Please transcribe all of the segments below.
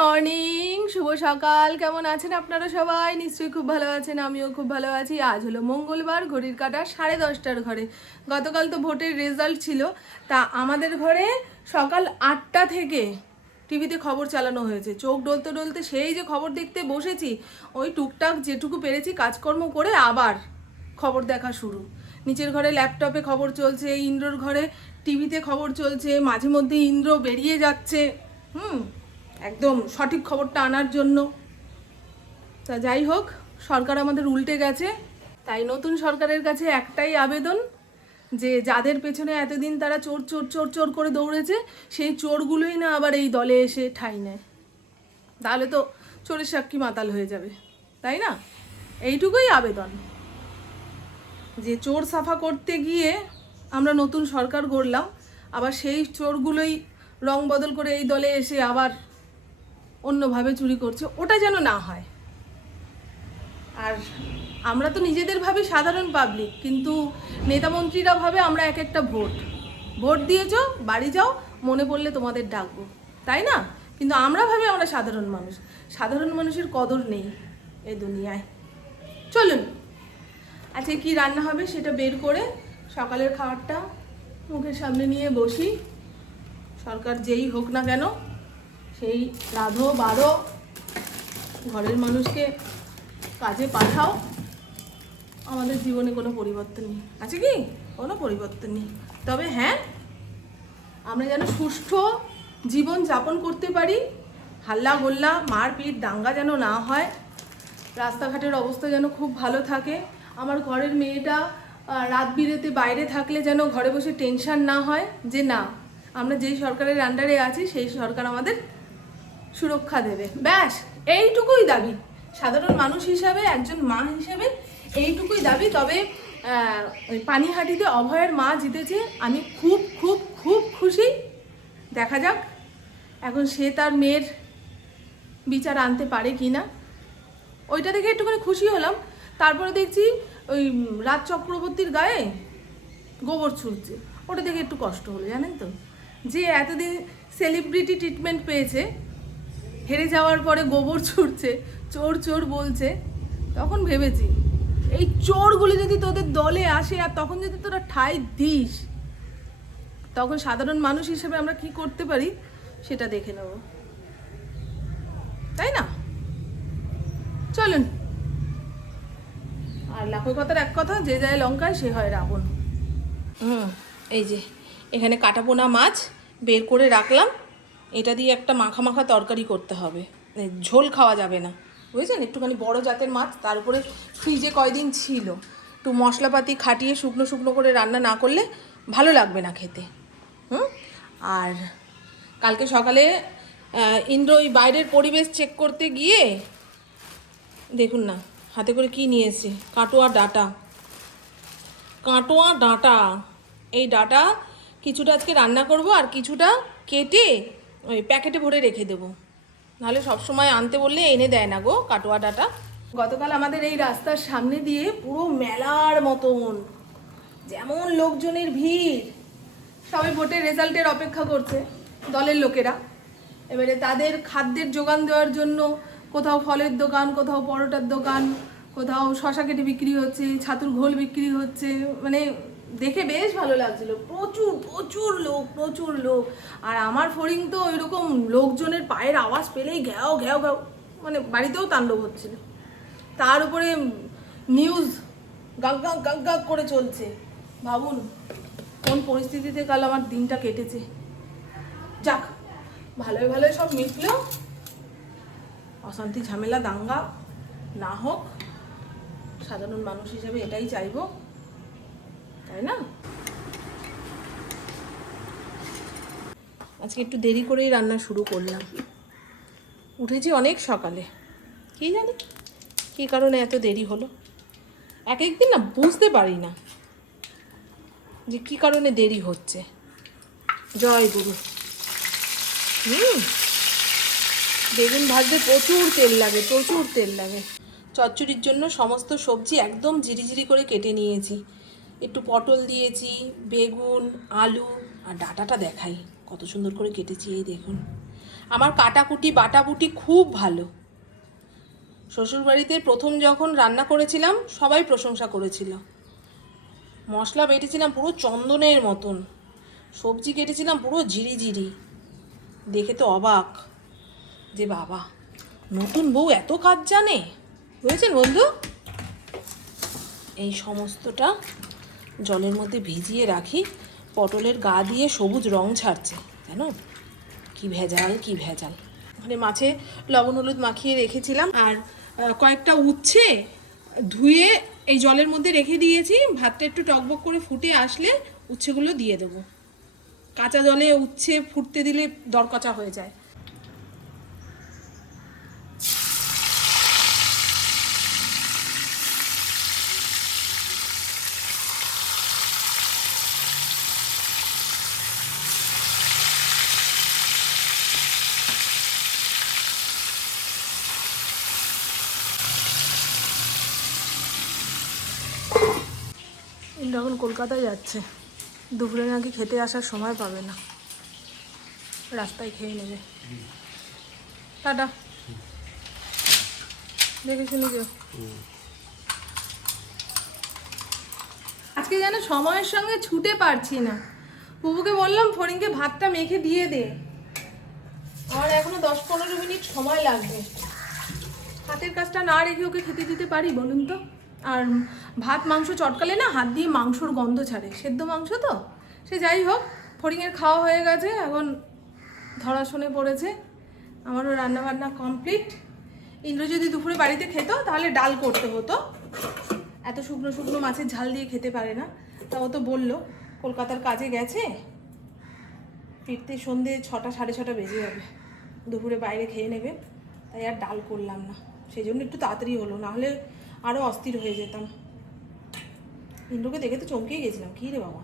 Morning, শুভ সকাল। কেমন আছেন আপনারা সবাই? নিশ্চয়ই খুব ভালো আছেন, আমিও খুব ভালো আছি। আজ হলো মঙ্গলবার, ঘড়ির কাঁটা 10:30টার ঘরে। গতকাল তো ভোটের রেজাল্ট ছিল, তা আমাদের ঘরে সকাল 8টা থেকে টিভিতে খবর চালানো হয়েছে। চোখ ডলতে ডলতে সেই যে খবর দেখতে বসেছি, ওই টুকটাক যেটুকু পেরেছি কাজকর্ম করে আবার খবর দেখা শুরু। নিচের ঘরে ল্যাপটপে খবর চলছে, ইন্দ্রর ঘরে টিভিতে খবর চলছে, মাঝে মধ্যে ইন্দ্র বেরিয়ে যাচ্ছে একদম সঠিক খবরটা আনার জন্য। তা যাই হোক, সরকার আমাদের উল্টে গেছে। তাই নতুন সরকারের কাছে একটাই আবেদন, যে যাদের পেছনে এতদিন তারা চোর চোর চোর চোর করে দৌড়েছে, সেই চোরগুলোই না আবার এই দলে এসে ঠাঁই নেয়। তাহলে তো চোরের সাক্ষী মাতাল হয়ে যাবে, তাই না? এইটুকুই আবেদন, যে চোর সাফা করতে গিয়ে আমরা নতুন সরকার গড়লাম, আবার সেই চোরগুলোই রং বদল করে এই দলে এসে আবার অন্যভাবে চুরি করছে, ওটা যেন না হয়। আর আমরা তো নিজেদের ভাবি সাধারণ পাবলিক, কিন্তু নেতামন্ত্রীরা ভাবে আমরা এক একটা ভোট দিয়েছ, বাড়ি যাও, মনে পড়লে তোমাদের ডাকবো, তাই না? কিন্তু আমরা ভাবি আমরা সাধারণ মানুষ। সাধারণ মানুষের কদর নেই এই দুনিয়ায়। চলুন আজকে কি রান্না হবে সেটা বের করে সকালের খাবারটা মুখের সামনে নিয়ে বসি। সরকার যেই হোক না কেন, সেই রাধো বারো ঘরের মানুষকে কাজে পাঠাও, আমাদের জীবনে কোনো পরিবর্তন নেই। আছে কি? কোনো পরিবর্তন নেই। তবে হ্যাঁ, আমরা যেন সুষ্ঠু জীবন যাপন করতে পারি, হাল্লা গোল্লা মারপিট দাঙ্গা যেন না হয়, রাস্তাঘাটের অবস্থা যেন খুব ভালো থাকে। আমার ঘরের মেয়েটা রাত বিরেতে বাইরে থাকলে যেন ঘরে বসে টেনশন না হয়, যে না, আমরা যেই সরকারের আন্ডারে আছি সেই সরকার আমাদের সুরক্ষা দেবে। ব্যাস এইটুকুই দাবি সাধারণ মানুষ হিসাবে, একজন মা হিসাবে এইটুকুই দাবি। তবে ওই পানিহাটিতে অভয়ের মা জিতেছে, আমি খুব খুব খুব খুশি। দেখা যাক এখন সে তার মেয়ের বিচার আনতে পারে কি না। ওইটা দেখে একটুখানি খুশি হলাম। তারপরে দেখছি ওই রাজ চক্রবর্তীর গায়ে গোবর ছুঁড়ছে, ওটা দেখে একটু কষ্ট হলো, জানেন তো। যে এতদিন সেলিব্রিটি ট্রিটমেন্ট পেয়েছে, হেরে যাওয়ার পরে গোবর ছুঁড়ছে, চোর চোর বলছে, তখন ভেবেছি এই চোরগুলো যদি তোদের দলে আসে আর তখন যদি তোরা ঠাঁই দিস, তখন সাধারণ মানুষ হিসেবে আমরা কি করতে পারি সেটা দেখে নেব, তাই না? চলুন। আর লাখো কথার এক কথা, যে যায় লঙ্কায় সে হয় রাবণ। এই যে এখানে কাটাপোনা মাছ বের করে রাখলাম, এটা দিয়ে একটা মাখা মাখা তরকারি করতে হবে, ঝোল খাওয়া যাবে না, বুঝেছেন? একটুখানি বড় জাতের মাছ, তার উপরে ফ্রিজে কয়দিন ছিল, একটু মশলাপাতি খাটিয়ে শুকনো শুকনো করে রান্না না করলে ভালো লাগবে না খেতে। আর কালকে সকালে ইন্দ্র ওই বাইরের পরিবেশ চেক করতে গিয়ে দেখুন না হাতে করে কি নিয়ে এসেছে, কাটোয়া ডাঁটা। এই ডাঁটা কিছুটা আজকে রান্না করব, আর কিছুটা কেটে ওই প্যাকেটে ভরে রেখে দেবো, নাহলে সবসময় আনতে বললে এনে দেয় না গো কাটোয়া ডাঁটা। গতকাল আমাদের এই রাস্তার সামনে দিয়ে পুরো মেলার মতন যেমন লোকজনের ভিড়, সবাই ভোটের রেজাল্টের অপেক্ষা করছে দলের লোকেরা। এবারে তাদের খাদ্যের যোগান দেওয়ার জন্য কোথাও ফলের দোকান, কোথাও পরোটার দোকান, কোথাও শশা কেটে বিক্রি হচ্ছে, ছাতুর ঘোল বিক্রি হচ্ছে, মানে দেখে বেশ ভালো লাগছিল। প্রচুর প্রচুর লোক। আর আমার ফড়িং তো ওইরকম লোকজনের পায়ের আওয়াজ পেলেই ঘ্যাও ঘ্যাও ঘ্যাও, মানে বাড়িতেও তাণ্ডব হচ্ছিল। তার উপরে নিউজ গাক গাক গাক গাক করে চলছে। ভাবুন কোন পরিস্থিতিতে কাল আমার দিনটা কেটেছে। যাক, ভালোই ভালোই সব মিটলো, অশান্তি ঝামেলা দাঙ্গা না হোক, সাধারণ মানুষ হিসেবে এটাই চাইবো, তাই না? আজকে একটু দেরি করেই রান্না শুরু করলাম, উঠেছি অনেক সকালে, কি জানি কী কারণে এত দেরি হলো। এক একদিন না বুঝতে পারি না যে কী কারণে দেরি হচ্ছে। জয় গুরু। বেগুন ভাজতে প্রচুর তেল লাগে। চচ্চড়ির জন্য সমস্ত সবজি একদম ঝিরিঝিরি করে কেটে নিয়েছি, একটু পটল দিয়েছি, বেগুন, আলু, আর ডাঁটাটা দেখাই কত সুন্দর করে কেটেছি, এই দেখুন। আমার কাটাকুটি বাটাকুটি খুব ভালো। শ্বশুরবাড়িতে প্রথম যখন রান্না করেছিলাম সবাই প্রশংসা করেছিল। মশলা বেটেছিলাম পুরো চন্দনের মতন, সবজি কেটেছিলাম পুরো ঝিরিঝিরি। দেখে তো অবাক যে বাবা, নতুন বউ এত কাজ জানে। বুঝেছেন বন্ধু? এই সমস্তটা জলের মধ্যে ভিজিয়ে রাখি, পটলের গা দিয়ে সবুজ রং ছাড়ছে, জানো? কি ভেজাল কি ভেজাল। ওখানে মাছে লবণ হলুদ মাখিয়ে রেখেছিলাম, আর কয়েকটা উচ্ছে ধুয়ে এই জলের মধ্যে রেখে দিয়েছি। ভাতটা একটু টকবক করে ফুটে আসলে উচ্ছেগুলো দিয়ে দেবো। কাঁচা জলে উচ্ছে ফুটতে দিলে দরকাচা হয়ে যায়। এখন কলকাতায় যাচ্ছে, দুপুরে নাকি খেতে আসার সময় পাবে না, রাস্তায় খেয়ে নেবে। টাটা, দেখে শুনে যেও। আজকে যেন সময়ের সঙ্গে ছুটে পারছি না। বুবুকে বললাম ফড়িংকে ভাতটা মেখে দিয়ে দে, আমার এখনো 10-15 মিনিট সময় লাগবে। হাতের কাজটা না রেখে ওকে খেতে দিতে পারি বলুন তো? আর ভাত মাংস চটকালে না হাত দিয়ে মাংসর গন্ধ ছাড়ে, সেদ্ধ মাংস তো। সে যাই হোক, ফড়িংয়ের খাওয়া হয়ে গেছে, এখন ধরাশোনে পড়েছে। আমারও রান্নাবান্না কমপ্লিট। ইন্দ্র যদি দুপুরে বাড়িতে খেত তাহলে ডাল করতে হতো, এত শুকনো শুকনো মাছের ঝাল দিয়ে খেতে পারে না। তা ও তো বললো কলকাতার কাজে গেছে, ফিরতে সন্ধে 6-6:30 বেজে যাবে, দুপুরে বাইরে খেয়ে নেবে, তাই আর ডাল করলাম না। সেই জন্য একটু তাড়াতাড়ি হলো, নাহলে আরও অস্থির হয়ে যেতাম। ইন্দ্রকে দেখে তো চমকেই গেছিলাম, কী রে বাবা,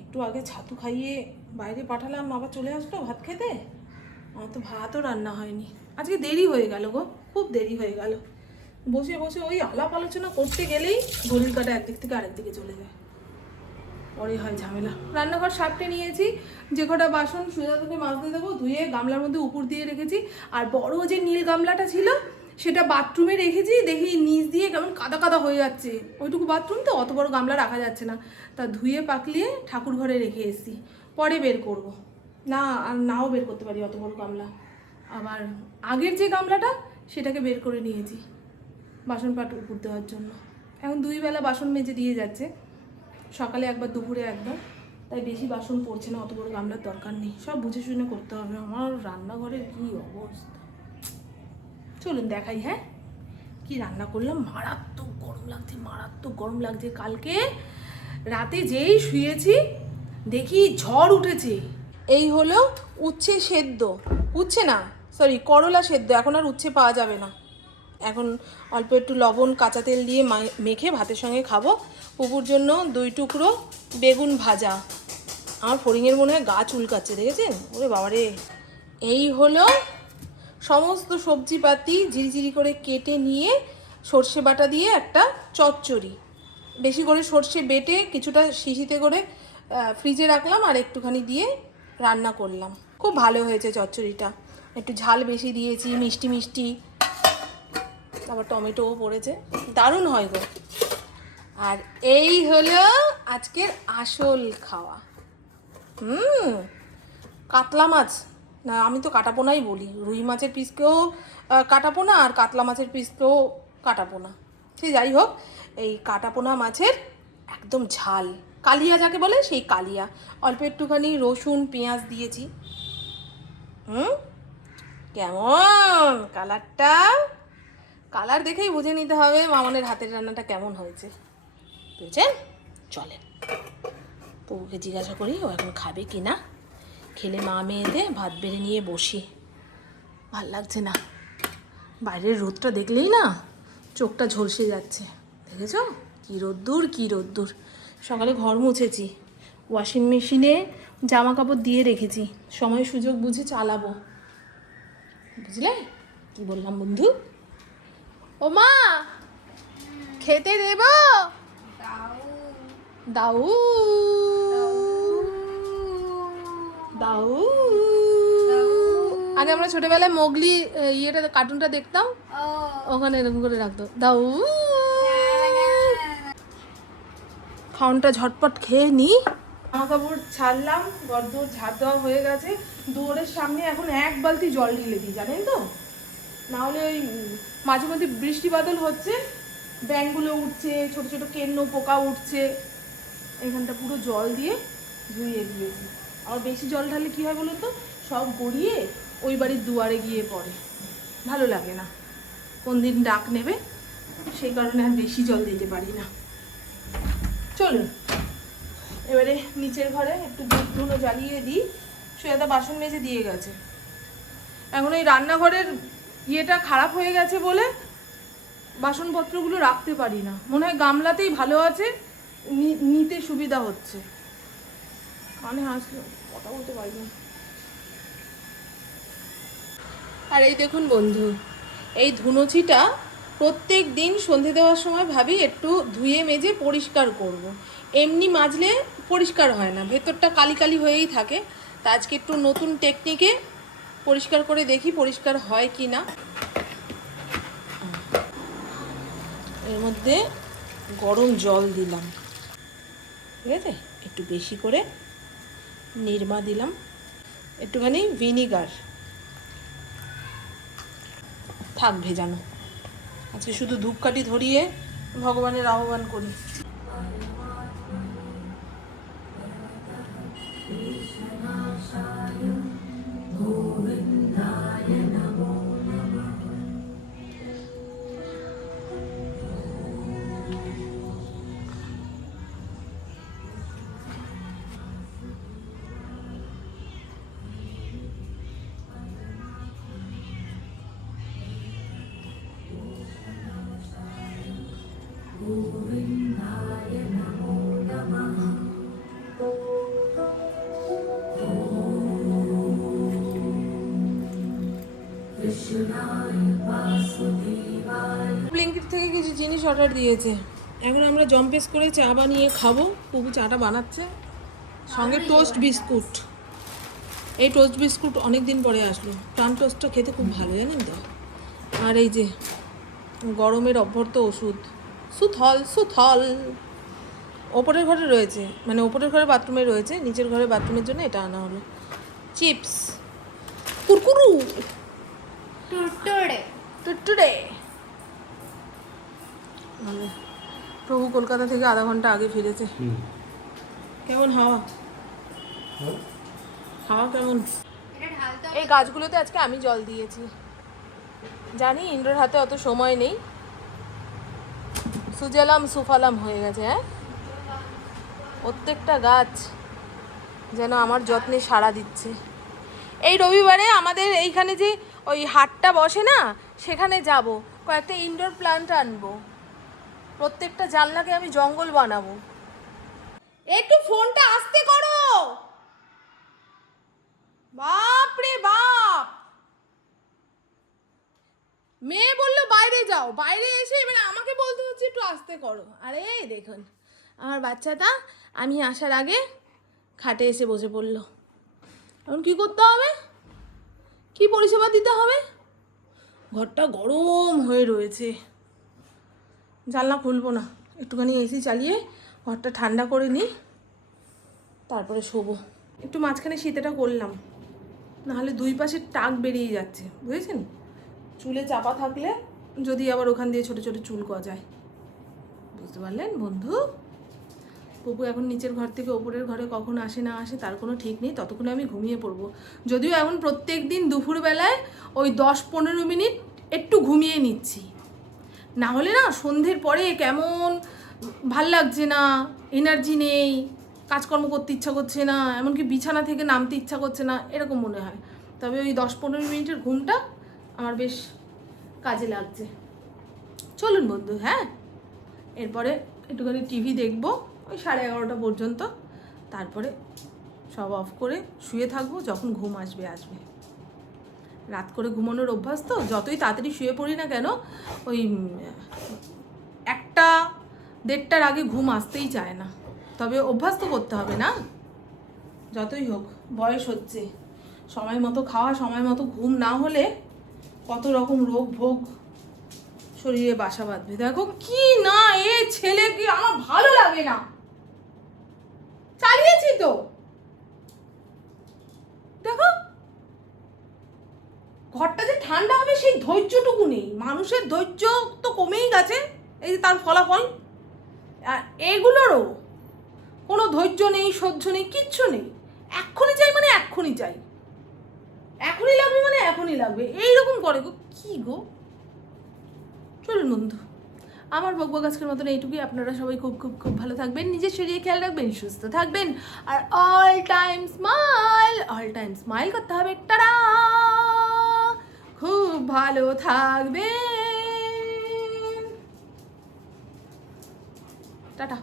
একটু আগে ছাতু খাইয়ে বাইরে পাঠালাম, আবার চলে আসলো ভাত খেতে। আমার তো ভাতও রান্না হয়নি, আজকে দেরি হয়ে গেল গো, খুব দেরি হয়ে গেল। বসে বসে ওই আলাপ আলোচনা করতে গেলেই ঘড়ির কাঁটা একদিক থেকে আরেক দিকে চলে যায়, পরে হয় ঝামেলা। রান্নাঘর সাপটে নিয়েছি, যে কটা বাসন সুজাতাকে মাজতে দেবো ধুয়ে গামলার মধ্যে উপর দিয়ে রেখেছি। আর বড় যে নীল গামলাটা ছিল সেটা বাথরুমে রেখেছি, দেখি নিচ দিয়ে কেমন কাদা কাদা হয়ে যাচ্ছে। ওইটুকু বাথরুম তো, অত বড় গামলা রাখা যাচ্ছে না, তা ধুয়ে পাকলিয়ে ঠাকুর ঘরে রেখে এসেছি, পরে বের করব। না আর নাও বের করতে পারি অত বড় গামলা। আবার আগের যে গামলাটা সেটাকে বের করে নিয়েছি বাসন পাট উপর দেওয়ার জন্য। এখন 2 বেলা বাসন মেজে দিয়ে যাচ্ছে, সকালে একবার দুপুরে একবার, তাই বেশি বাসন পড়ছে না, অত বড় গামলার দরকার নেই। সব বুঝে শুনে করতে হবে। আমার রান্নাঘরের কী অবস্থা, চলুন দেখাই। হ্যাঁ, কি রান্না করলাম। মারাত্মক গরম লাগছে, মারাত্মক গরম লাগছে। কালকে রাতে যেই শুয়েছি দেখি ঝড় উঠেছে। এই হলো উচ্ছে সেদ্ধ, উচ্ছে না সরি করলা সেদ্ধ। এখন আর উচ্ছে পাওয়া যাবে না, এখন অল্প একটু লবণ কাঁচা তেল দিয়ে মেখে ভাতের সঙ্গে খাবো। পুকুর জন্য 2 টুকরো বেগুন ভাজা। আমার ফড়িংয়ের মনে হয় গা চুলকাচ্ছে, দেখেছেন? ওরে বাবারে। এই হলো সমস্ত সবজিপাতি ঝিরিঝিরি করে কেটে নিয়ে সর্ষে বাটা দিয়ে একটা চচ্চড়ি। বেশি করে সর্ষে বেটে কিছুটা শিশিতে করে ফ্রিজে রাখলাম, আর একটুখানি দিয়ে রান্না করলাম। খুব ভালো হয়েছে চচ্চড়িটা, একটু ঝাল বেশি দিয়েছি, মিষ্টি মিষ্টি, আবার টমেটোও পড়েছে, দারুণ হয় গো। আর এই হলো আজকের আসল খাওয়া। কাতলা মাছ, না আমি তো কাটাপোনাই বলি, রুই মাছের পিসকেও কাটাপোনা আর কাতলা মাছের পিসকেও কাটাপোনা। সে যাই হোক, এই কাটাপোনা মাছের একদম ঝাল, কালিয়া যাকে বলে সেই কালিয়া। অল্প একটুখানি রসুন পেঁয়াজ দিয়েছি। কেমন কালারটা? কালার দেখেই বুঝে নিতে হবে মামনের হাতের রান্নাটা কেমন হয়েছে, বুঝছেন? চলেন বউকে জিজ্ঞাসা করি ও এখন খাবে কি না, খেলে মা মেয়েতে ভাত বেড়ে নিয়ে বসি। ভাল লাগছে না, বাইরের রোদটা দেখলেই না চোখটা ঝলসে যাচ্ছে। দেখেছ কী রোদ্দুর, কী রোদ্দুর। সকালে ঘর মুছেছি, ওয়াশিং মেশিনে জামা কাপড় দিয়ে রেখেছি, সময় সুযোগ বুঝে চালাবো, বুঝলে? কি বললাম বন্ধু? ও মা, খেতে দেব? দাও দাও। আগে আমরা ছোটবেলায় মোগলি ইয়েটা কার্টুনটা দেখতাম, ওখানে এরকম করে রাখতো দাও। খাওনটা ঝটপট খেয়ে নি। জামা কাপড় ছাড়লাম, ঘরদোর ঝাড় দেওয়া হয়ে গেছে। দুয়ারের সামনে এখন 1 বালতি জল ঢেলে দিই, জানেন তো, নাহলে ওই মাঝে মধ্যে বৃষ্টি বাদল হচ্ছে, ব্যাঙগুলো উঠছে, ছোট ছোট কেন্ন পোকা উঠছে, এখানটা পুরো জল দিয়ে ধুয়ে দিয়েছি। আর বেশি জল ঢালে কী হয় বলো তো, সব গড়িয়ে ওই বাড়ির দুয়ারে গিয়ে পড়ে, ভালো লাগে না, কোন দিন ডাক নেবে, সেই কারণে আর বেশি জল দিতে পারি না। চলুন এবারে নিচের ঘরে একটু দুধ ধুনো জ্বালিয়ে দিই। শ্রেয়াদা বাসন মেজে দিয়ে গেছে। এখন এই রান্নাঘরের ইয়েটা খারাপ হয়ে গেছে বলে বাসনপত্রগুলো রাখতে পারি না, মনে হয় গামলাতেই ভালো আছে, নিতে সুবিধা হচ্ছে। কানে হাসলো, কথা বলতে পারি না। আর এই দেখুন বন্ধু, এই ধুনোচিটা প্রত্যেক দিন সন্ধে দেওয়ার সময় ভাবি একটু ধুয়ে মেজে পরিষ্কার করব। এমনি মাজলে পরিষ্কার হয় না, ভেতরটা কালি কালি হয়েই থাকে। তা আজকে একটু নতুন টেকনিকে পরিষ্কার করে দেখি পরিষ্কার হয় কি না। এর মধ্যে গরম জল দিলাম, ঠিক আছে, একটু বেশি করে নিরমা দিলাম, একটুখানি ভিনিগার, থাক ভেজানো। আজকে শুধু ধূপকাঠি ধরিয়ে ভগবানের আহ্বান করি। ব্লিঙ্কিট থেকে কিছু জিনিস অর্ডার দিয়েছে, এখন আমরা জম্পেস করে চা বানিয়ে খাবো। পুকু চাটা বানাচ্ছে, সঙ্গে টোস্ট বিস্কুট। এই টোস্ট বিস্কুট অনেক দিন পরে আসলো, প্রাণ টোস্টটা খেতে খুব ভালো, জানেন তো। আর এই যে গরমের অভ্যর্থ ওষুধ সুথল, সুথল ওপরের ঘরে রয়েছে, মানে ওপরের ঘরে বাথরুমে রয়েছে, নিচের ঘরে বাথরুমের জন্য এটা আনা হলো। চিপস, কুরকুরু, টুটুরে টুটুরে। প্রভু কলকাতা থেকে আধা ঘন্টা আগে ফিরেছে। কেমন হাওয়া, হাওয়া কেমন? এই গাছগুলোতে আজকে আমি জল দিয়েছি, জানি ইন্দ্রর হাতে অত সময় নেই, সুজলাম সুফলাম হয়ে গেছে। হ্যাঁ, প্রত্যেকটা গাছ যেন আমার যত্নে সাড়া দিচ্ছে। এই রবিবারে আমাদের এইখানে যে ওই হাটটা বসে না, সেখানে যাব, কয়েকটা ইনডোর প্ল্যান্ট আনবো, প্রত্যেকটা জানলাকে আমি জঙ্গল বানাবো। একটু ফোনটা আস্তে করো, বাপ রে বাপ। মেয়ে বললো বাইরে যাও, বাইরে এসে এবার আমাকে বলতে হচ্ছে একটু আস্তে করো। আরে দেখুন আমার বাচ্চাটা আমি আসার আগে খাটে এসে বসে পড়লো। এখন কী করতে হবে, কি পরিষেবা দিতে হবে? ঘরটা গরম হয়ে রয়েছে, জানলা খুলবো না, একটুখানি এসি চালিয়ে ঘরটা ঠান্ডা করে নিই, তারপরে শোবো। একটু মাঝখানে শীতেটা করলাম, নাহলে দুই পাশে টাক বেরিয়ে যাচ্ছে, বুঝেছেন? চুলে চাপা থাকলে যদি আবার ওখান দিয়ে ছোটো ছোটো চুল গজায়, বুঝতে পারলেন বন্ধু? পপু এখন নিচের ঘর থেকে ওপরের ঘরে কখন আসে না আসে তার কোনো ঠিক নেই, ততক্ষণে আমি ঘুমিয়ে পড়বো। যদিও এখন প্রত্যেক দিন দুপুরবেলায় ওই 10-15 মিনিট একটু ঘুমিয়ে নিচ্ছি, না হলে না সন্ধ্যের পরে কেমন ভাল লাগছে না, এনার্জি নেই, কাজকর্ম করতে ইচ্ছা করছে না, এমনকি বিছানা থেকে নামতে ইচ্ছা করছে না, এরকম মনে হয়। তবে ওই 10-15 মিনিটের ঘুমটা আমার বেশ কাজে লাগছে। চলুন বন্ধু, হ্যাঁ, এরপরে একটুখানি টিভি দেখবো ওই 11:30 পর্যন্ত, তারপরে সব অফ করে শুয়ে থাকবো, যখন ঘুম আসবে আসবে। রাত করে ঘুমানোর অভ্যাস তো, যতই তাড়াতাড়ি শুয়ে পড়ি না কেন ওই 1-1:30টার আগে ঘুম আসতেই চায় না। তবে অভ্যাস তো করতে হবে না, যতই হোক বয়স হচ্ছে, সময় মতো খাওয়া, সময় মতো ঘুম না হলে কত রকম রোগ ভোগ শরীরে বাসা বাঁধবে। দেখো কি না, এ ছেলে কি আমার ভালো লাগে না। চালিয়েছি তো, দেখো ঘরটা যে ঠান্ডা হবে সেই ধৈর্যটুকু নেই। মানুষের ধৈর্য তো কমেই গেছে, এই যে তার ফলাফল। আর এগুলোরও কোনো ধৈর্য নেই, সহ্য নেই, কিচ্ছু নেই। এক্ষুনি চাই মানে এক্ষুনি চাই, এখনই লাগবে মানে এখনই লাগবে, এইরকম করে গো। কি গো, চলুন বন্ধু, আমার বকবক আজকের মতন এইটুকুই। আপনারা সবাই খুব খুব খুব ভালো থাকবেন, নিজের শরীরে খেয়াল রাখবেন, সুস্থ থাকবেন, আর অল টাইম স্মাইল করতে হবে। টাটা, খুব ভালো থাকবেন, টাটা।